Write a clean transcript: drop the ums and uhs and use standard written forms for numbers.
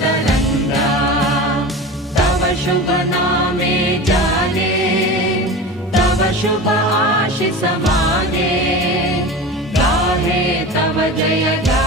तरंगा तव शुभ नामे जाने तव शुभ आशीष माने गाहे तव जय